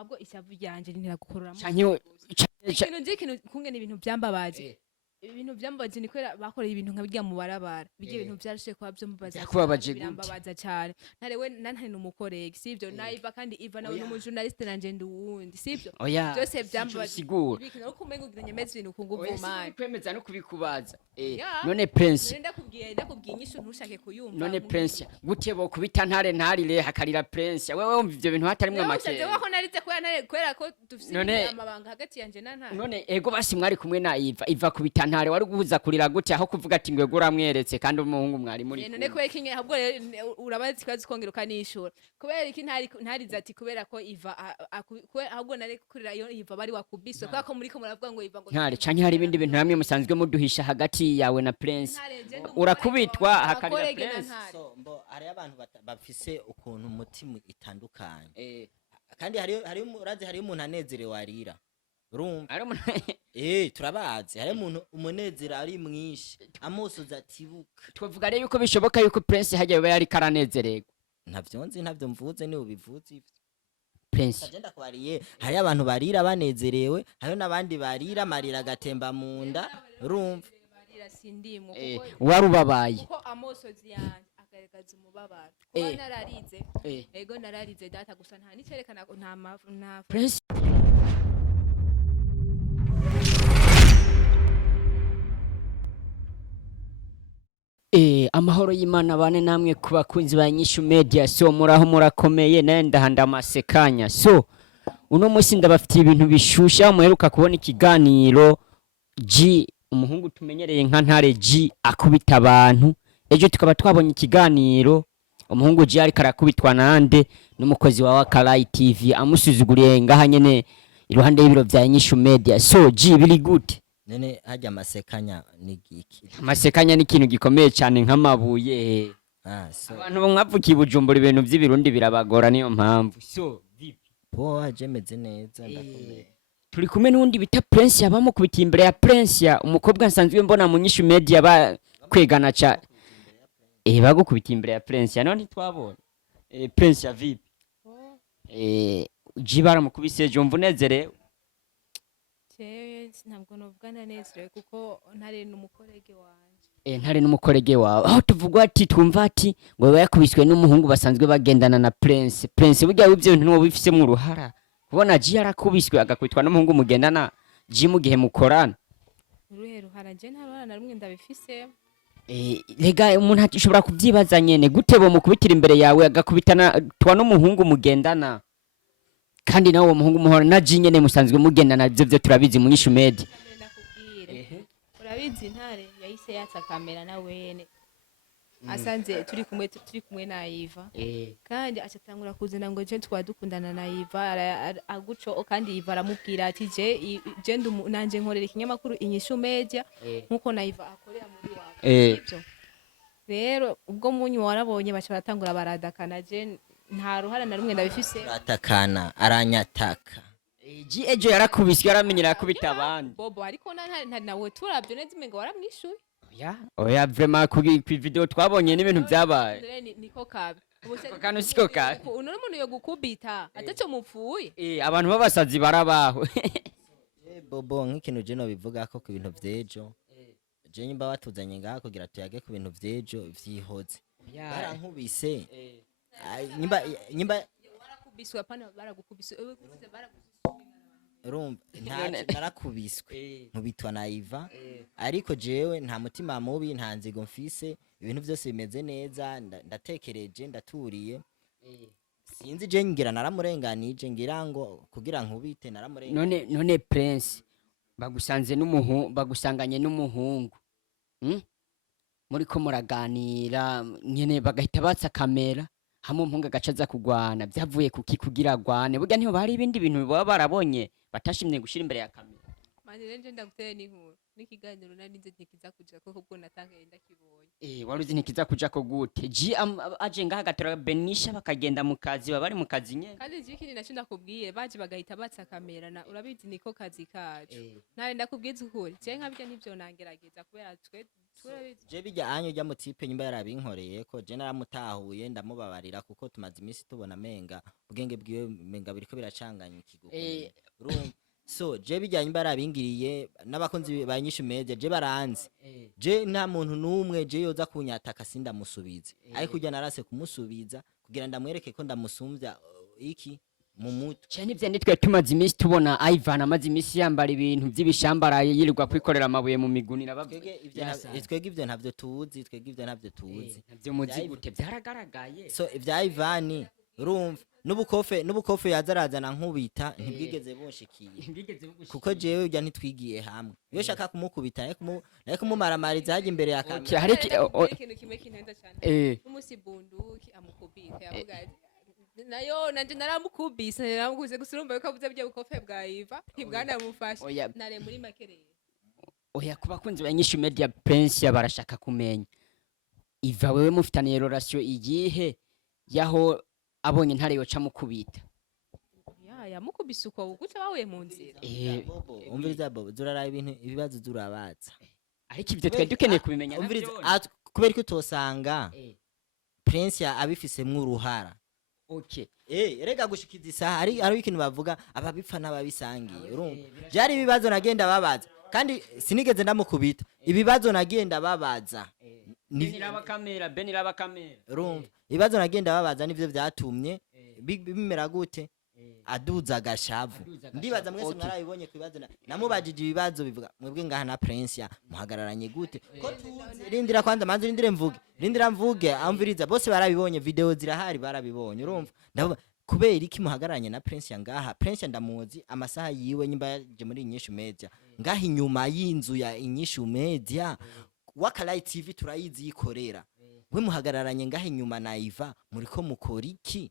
ahubwo ishavu ryanje ntiragukorora canke ikintu nzi ikintu kungena ibintu byambabaje ibintu byambabaje ni kwera bakoreye ibintu nka birya mu barabara bijye ibintu byarushe kuba Byakubabaje gute? birambabaza cyane narewe nantari n'umukorege sivyo naiva kandi Yvan nawe n'umujournaliste nanje ndi wundi sivyo oya byose byambabaje sigura ibintu no kumenga ugira nyemeza ibintu kunguvumana kwemeza no kubikubaza Yeah. none Prince ndakubwiye inyishu ntushake kuyumva none Prince gute bo kubita ntarire hakarira Prince wewe wumva ivyo bintu hatarimwe make waho narize kwera ko dufite amabanga hagati yanje na ntare none ego basi mwari kumwe na Yvan kubita ntare wari guhuza kurira gute aho kuvuga ati ngwe guramweretse kandi umuhungu mwari muri none ko kinye ahubwo urabazi kwazi kongera ukanishura kubera iki ntarize ati kubera ko Yvan ahubwo nari kurira yo Yvan bari wakubiswe kwa ko muri ko muravuga ngo Yvan ngo ntare canke hari ibindi bintu hamwe musanzwe muduhisha hagati yawe na Prince urakubitwa hakarira Prince so mbo hari abantu bafise ukuntu umutima itandukanye kandi hari urazi hari umuntu anezerewe arira urumva turabazi hari umuntu umunezero ari mwinshi amusoza atibuka twavuga rero yuko bishoboka yuko Prince hajya yoba yari karanezererwa ntavyo mvuze ni ubivuze ivyo Prince agenda kwariye hari abantu barira banezerewe hari nabandi barira marira agatemba munda urumva sindimo warubabaye kuko amosozi yanje agaragaza umubabaro kuba nararize ego nararize data gusa nta nicerekana nta Prince amahoro y'Imana bane namwe ku bakunzi ba INYISHU Media so muraho murakomeye ndahanda amasekanya so uno munsi ndabafitiye ibintu bishusha muheruka kubona ikiganiro G umuhungu tumenyereye nka Ntare G akubita abantu ejo tukaba twabonye ikiganiro umuhungu G ari karakubitwa nande n'umukozi wa Wakalayi TV amusuzuguriye ngaha nyene iruhande y'ibiro vya INYISHU Media so G biri gute nene hajya amasekanya nigiki amasekanya ni ikintu gikomeye cyane nk'amabuye so abantu mwavukiye Bujumbura ibintu by'ibirundi birabagora niyo mpamvu so haje meze neza ndakomeye turi kumwe n'undi bita Princia yabamo kubita imbere ya Princia umukobwa nsanzwe mbona mu INYISHU Media ba kwegana cha bagukubita imbere ya Princia none twabonye Princia vipi jibara mukubise jomvu nezerewe ntabwo novugana nezerewe kuko Ntare n'umukorege wanje Ntare n'umukorege wawe aho tuvugwa ati twumva ati ngo yakubiswe n'umuhungu basanzwe bagendana na Prince burya w'ivyo bintu n'uwo bifise mu ruhara kubona G yarakubiswe agakubitwa n'umuhungu mugendana G mu gihe mukorana ruhara je nta ruhara na rumwe ndabifise lega umuntu ashobora kuvyibaza nyene gute bo mukubitira imbere yawe agakubitana twa n'umuhungu mugendana kandi nawo muhungu muhora na G nyene musanzwe mugendana byo turabizi mu INYISHU Media urabizi Ntare yahise yatsa kamera na wene asanze turi kumwe na Yvan kandi acatangura kuzana ngo je twadukundana na Yvan aguco kandi Yvan aramubwira ati je nanje nkorera ikinyamakuru INYISHU Media nkuko na Yvan akorera muri wawe ibyo rero ubwo munyu warabonye bacha batangura baradakana je nta ruhara na rumwe ndabifise atakana aranyataka G ejo yarakubiswe yaramenyera kubita abandi bobo ariko nawe turabyo neza imenga waramwishuye oya vraiment ku video twabonye n'ibintu byabaye niko kabe kano siko kabe uno muntu yo gukubita ataco mupfuye abantu babasazi barabaho bobo nk'ikintu je no bivuga ko ku bintu vyejo je nyimba batuzanye ngaha kugira tuyage ku bintu vyejo vyihoze barankubise nyimba warakubiswe apana baragukubise urumva narakubiswe nkubitwa na Yvan ariko jewe nta mutima mubi nta nzigo mfise ibintu byose bimeze neza ndatekereje ndaturiye sinzi je ngira naramurenganije ngira ngo kugira nkubite naramurenganije none Prince bagusanganye n'umuhungu muri ko muraganira nyene bagahita batsa kamera hamwe umuhungu agacaza kugwana byavuye kuki kugira gwane burya niho bari ibindi bintu baba barabonye batashimye gushira imbere ya kamera manje nje ndagutera n'inkuru n'ikiganiro narinze ntikiza kuja ko kubwo natangaye ndakibonye wari uzi ntikiza kuja ko gute aje ngaha agatera Benisha bakagenda mu kazi baba bari mu kazi nyene kandi je ikindi naco ndakubwiye baje bagahita batsa kamera na urabizi niko kazi kacu ntare ndakubwiza ukuri je nkabyo nivyo nangerageza kubera turabizi je bijya anyo jya mutipe nyimba yarabinkoreye ko je naramutahuye ndamubabarira kuko tumaze imisi tubona menga ubwenge bwiwe menga biriko biracanganya ikiguko urumva so je bijya nyimba yarabingiriye n'abakonzi ba INYISHU media je baranzi je nta muntu numwe je yoza kunyataka sindamusubiza ariko ujya narase kumusubiza kugira ndamwereke ko ndamusumvya iki mu mutwe cyane ivyo nitwe tumaze imisi tubona Yvan amaze imisi yambara ibintu vy'ibishambaraye yirirwa kwikorera amabuye mu migunira twege ivyo ntavyo tuzi navyo muzi gute vyaragaragaye so ivya Yvan urumva n'ubukofe yazarazana nkubita ntibwigeze bunshikiye kuko jewe ujya ntitwigiye hamwe iyo shaka kumukubita naye kumumaramariza haje imbere ya kamera hari ikintu kimwe kinenda cyane n'umusi bunduki amukubita yavuga nayo nanje naramukubise naramukuze gusirumba yuko avuze byo bukofe bwa Yvan ntibwanamufashe nare muri makerere oya kuba kunzi ba INYISHU media Princia barashaka kumenya Yvan wewe mufitaniye relation igihe yaho abonye Ntare yoca mukubita yamukubise uko guca bahuye mu nzira umviriza bobo zurara ibintu ibibazo zurabatsa ariko ivyo twe dukeneye kubimenya umviriza kubera ko tosanga Princia abifisemwe uruhara rega gushikiza isaha ari ikintu bavuga ababipfa n'ababisangiye urumva byari ibibazo nagenda babaza kandi sinigeze ndamukubita ibibazo nagenda babaza beniraba kamera urumva ibibazo nagenda babaza nivyo vyatumye bimera gute aduza agashavu ndibaza mwese mwarabibonye ku bibazo namubajije ibibazo bivuga mwebwe ngaha na Princia muhagararanye gute ko tuzi rindira kwanza manzi rindira mvuge amviriza bose barabibonye video zirahari barabibonye urumva ndabona kubera iki muhagararanye na Princia ngaha Princia ndamuzi amasaha yiwe nyimba yaje muri INYISHU media ngaha inyuma y'inzu ya INYISHU media Wakalayi TV turayizi yikorera we muhagararanye ngaha inyuma na Yvan muriko mukora iki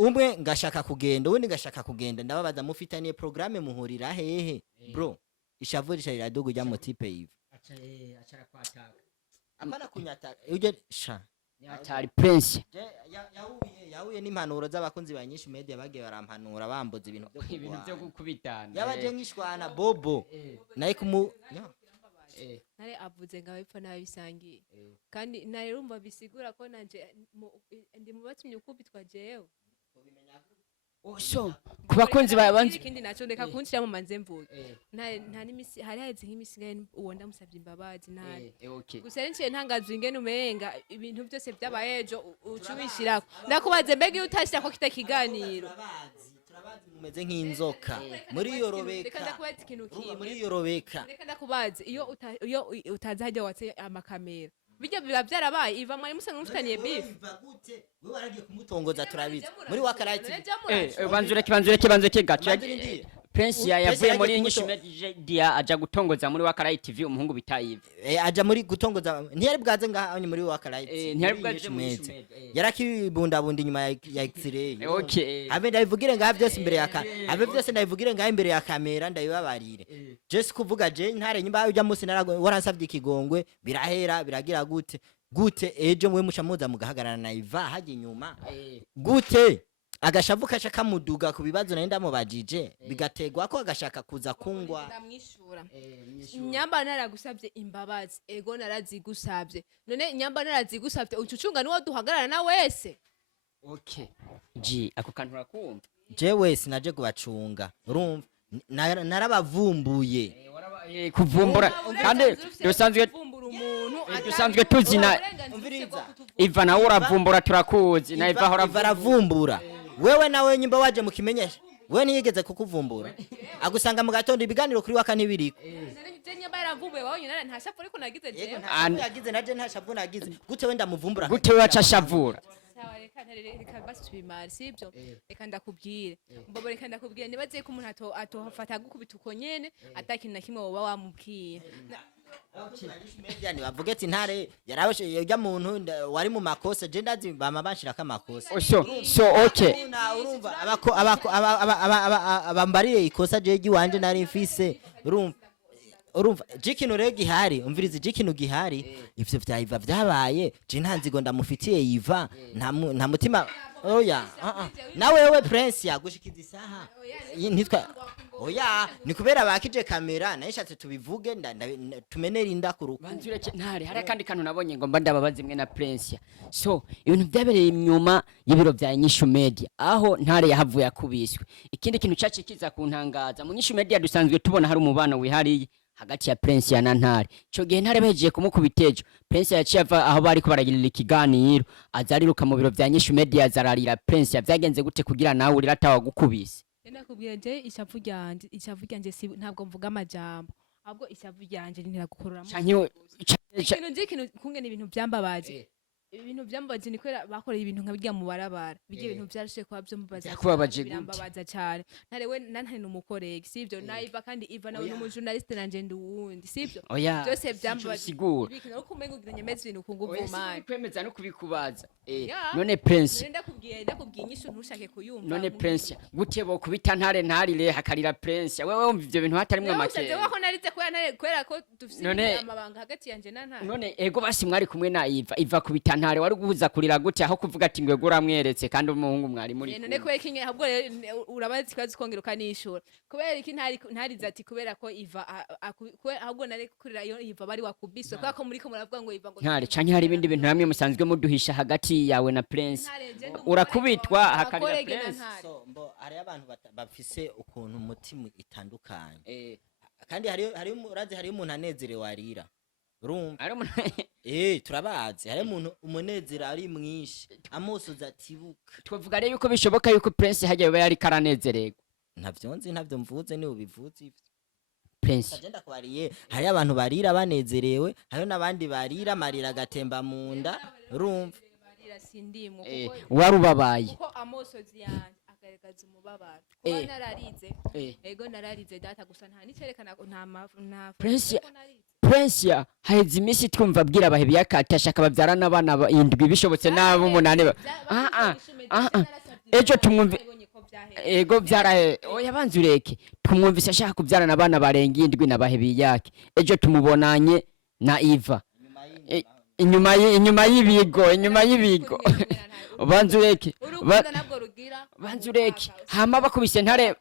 umwe ngashaka kugenda undi ngashaka kugenda ndababaza mufitaniye programme muhurira hehe bro ishavurisha iradugo rya motipe Yvan acara kwataka amana kunyataka uje sha Ntare Princia yahuye n'impanuro z'abakunzi ba INYISHU media bagiye barampanura bamboza ibintu byo gukubitana yabaje nkishwana bobo naye kumu Ntare avuze ngo abipfa n'abisangiye kandi nare rumva bisigura ko nanje ndi mu batumye ukubitwa jewe so kubakunzi babanze ikindi naco ndeka kunshira mu manze mvuge nta nimisi hari hazi nk'imisi ngene uwo ndamusavye imbabazi ntare gusa niciye ntangazwe ingene umenga ibintu byose byabayejo ucubishirako ndakubaze mbega iyo utashira ko kita kiganiro mumeze nk'inzoka muri yorobeka muri yorobeka reka ndakubaze iyo utaza hajya watse amakamera bijya biba byarabaye Yvan mwari musanzwe mufitaniye beef gute we waragiye kumutongoza turabizi muri Wakalayi banzureke gato Princia yavuye muri INYISHU media aja gutongoza muri Wakalayi TV umuhungu bita Yvan aja muri gutongoza ntiyari bwaze ngaha muri Wakalayi TV ntiyari bwaje muri INYISHU media yarakibundabunda inyuma ya X-ray abe ndabivugire ngaha byose imbere ya abe byose ndabivugire ngaha imbere ya kamera ndabibabarire just kuvuga je Ntare nyimba ujya musi waransavye ikigongwe birahera biragira gute ejo mwe muca muza mugahagarana na Yvan haje inyuma gute agashavu kasha kamuduga ku bibazo nari ndamubajije bigategwa ko agashaka kuza kungwa ndamwishura nyamba naragusabye imbabazi ego narazigusabye none nyamba narazigusabye ucucunga niwo duhagarara na wese ako kantu rakumva je wese naje kubacunga urumva narabavumbuye kuvumbura kandi dusanzwe tuzina Yvan nawe uravumbura turakuzi na Yvan aravumbura wewe nawe nyimba waje mukimenyesha wewe niyigeze kukuvumbura agusanga mu gatondo ibiganiro kuri waka nibiriko nyamba yaravumbuye wawe nyina ntashafu ariko nagize je yagize naje ntashafu nagize gute wenda muvumbura gute waca shavura reka basi tubimara sibyo reka ndakubwire mbobo reka ndakubwire nibaze ko umuntu atohafata gukubita uko nyene atakintu na kimwe woba wamubwiye media ni bavuga ati Ntare yarabashe yajya muntu wari mu makosa je ndazi bama banshiraka amakosa so okay urumva abambarire ikosa je giwanje nari mfise urumva jikino rero gihari umvirize jikino gihari ivyo vyayiva vyabaye je ntanzigo ndamufitiye Yvan nta mutima oya na wewe Princia gushikiza isaha ntitwa oya ni kubera bakije kamera nayishatse tubivuge tumenera inda kuruku banzureke Ntare hari kandi kantu nabonye ngo mba ndababaza imwe na Princia so ibintu byabereye inyuma y'ibiro bya Inyishu Media aho Ntare yahavuye akubiswe ikindi kintu cyace kiza kuntangaza mu Inyishu Media dusanzwe tubona hari umubano wihariye hagati ya Princia na Ntare cyo gihe Ntare bahejeje kumukubitejo Princia yaciye ava aho bari ko baragirira ikiganiro azariruka mu biro bya Inyishu Media azararira Princia byagenze gute kugira nawe uratawa gukubise nakubwiye je ishavu ryanje si ntabwo mvuga amajambo ahubwo ishavu ryanje ntiragukorora ikintu kungena ibintu byambabaje ibintu byambabaje ni kwera bakoreye ibintu nkabirya mu barabara bijye ibintu byarushe kwa byo mubaza byambabaza cyane Ntare we nantane numukorege sivyo naiva kandi Yvan nawe n'umujournaliste nanje nduwundi sivyo byose byambabaje ibintu no kumenga ugiranye mezi ibintu kunguvuma kwemeza no kubikubaza none Prince ndakubwiye Inyishu ntushake kuyumva none Prince gute bo kubita Ntare Ntarire hakarira Prince wewe wumva ivyo bintu hatarimwe make wako narize kwera ko dufise amabanga hagati yanje na Ntare none ego basi mwari kumwe na Yvan kubita Ntare wari guhuza kurira gute aho kuvuga ati ngwe guramweretse kandi umuhungu mwari muri none ko kinye ahubwo urabazi kwazi kongera ukanishura kubera iki Ntarize ati kubera ko Yvan ahubwo nare kurira yo Yvan bari wakubiswe kwa ko muri ko muravuga ngo Yvan ngo Ntare canke hari ibindi bintu namwe musanzwe muduhisha hagati yawe na Prince urakubitwa hakarira Prince so mbo ari abantu bafise ukuntu umutima itandukanye kandi hari urazi hari umuntu anezerewe arira urumva turabazi hari umuntu umunezero ari mwinshi amusoza atibuka twavuga rero yuko bishoboka yuko Prince hajya yoba yari karanezerego ntabyo mvuze ni ubivuze ivyo Prince agenda kwariye hari abantu barira banezerewe hari nabandi barira marira agatemba munda urumva barira sindimwe kuko warubabaye kuko amosozi yanje agaragaza umubabaro kuba nararize ego nararize data gusa nta nicerekana nta Princia haheze imisi twumva abwira abahebi yakatashaka babyarana abana indwi bishobotse nabo umunane ejo tumwumve ego byarahe oya banzureke tumwumvise ashaka kubyarana abana barenga indwi nabahebi yake ejo tumubonanye na Yvan inyuma y'ibigo banzureke hama bakubise Ntare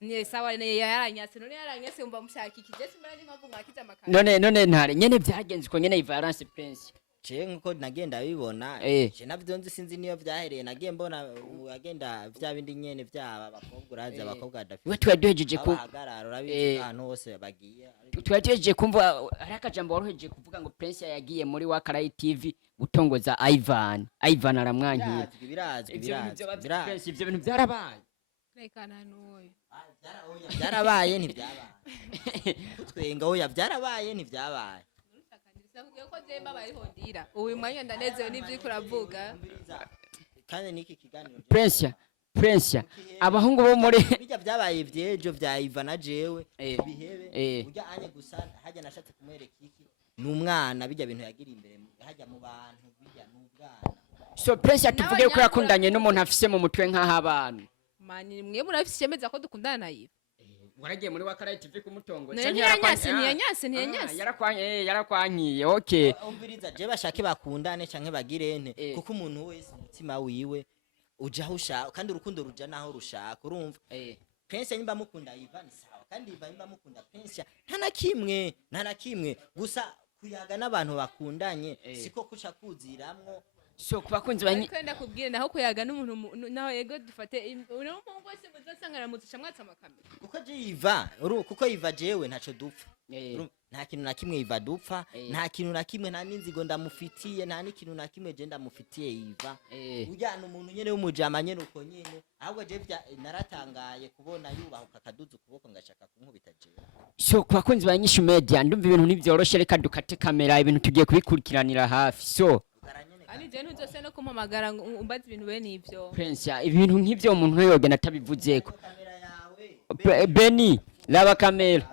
ni sawa ne yaranyase none yaranyase umva mushakikije simara n'impamvu mwakiza amakara none Ntare nyene byagenze ko nyene Yvan Prince nkuko nagenda bibona je navyo nzi sinzi niyo vyahereye nagiye mbona agenda vya bindi nyene vyaba abakobwa uraza abakobwa adafite we twaduhejeje ku hagararo rabizi ahantu hose bagiye twaduhejeje kumva ari akajambo waruhejeje kuvuga ngo Prince yagiye muri Wakarayi TV gutongoza Yvan aramwankira birazwi ivyo bintu byarabaye rekana n'oyo byarabaye ntibyabaye kutwenga oya byarabaye ntibyabaye Sakuye ko Jemba bariho ndira. Uyu mwanya ndanezewe n'ivyo kuravuga. Kandi niki kiganiro. Princia abahungu bo muri bijya byabaye vyejo vya Yvan na jewe bihebe urya anye gusa hajya nashatse kumwereka iki n'umwana bijya bintu yagira imbere hajya mu bantu bijya n'ubwana. So Princia tuvuge ko yakundanye n'umuntu afise mu mutwe nk'aho abantu. Mani mwe murafise shemeza ko dukundana na Yvan. Waragiye muri Wakarayi TV kumutongo ntiyanyase yarakwankiye okay umviriza je bashake bakundane canke bagirene kuko umuntu wese umutima wiwe uja husha kandi urukundo ruja naho rushaka urumva Princia nimba mukunda Yvan sawa kandi Yvan nimba mukunda Princia nta na kimwe gusa kuyaga n'abantu bakundanye siko kuca kuziramwo so kubakunzi banyi kwenda kubwira naho kuyaga n'umuntu naho yego dufate uno mpungu wese muzasangana muzisha mwatsa makamera kuko je Yvan kuko Yvan jewe ntaco dupfa nta kintu na kimwe Yvan dupfa nta kintu na kimwe nta ninzigo ndamufitiye nta n'ikintu na kimwe je ndamufitiye Yvan ujyana umuntu nyene w'umujama nyene uko nyene ahubwo je naratangaye kubona yubahuka akaduza ukuboko ngashaka kunkubita jewe so kubakunzi ba Inyishu Media ndumva ibintu nivyoroshe reka dukate kamera ibintu tugiye kubikurikiranira hafi so ani je ntuzose no kumpamagara umbaza ibintu bene ivyo Princia ibintu nk'ivyo umuntu yogena atabivuzeko Beni laba kamera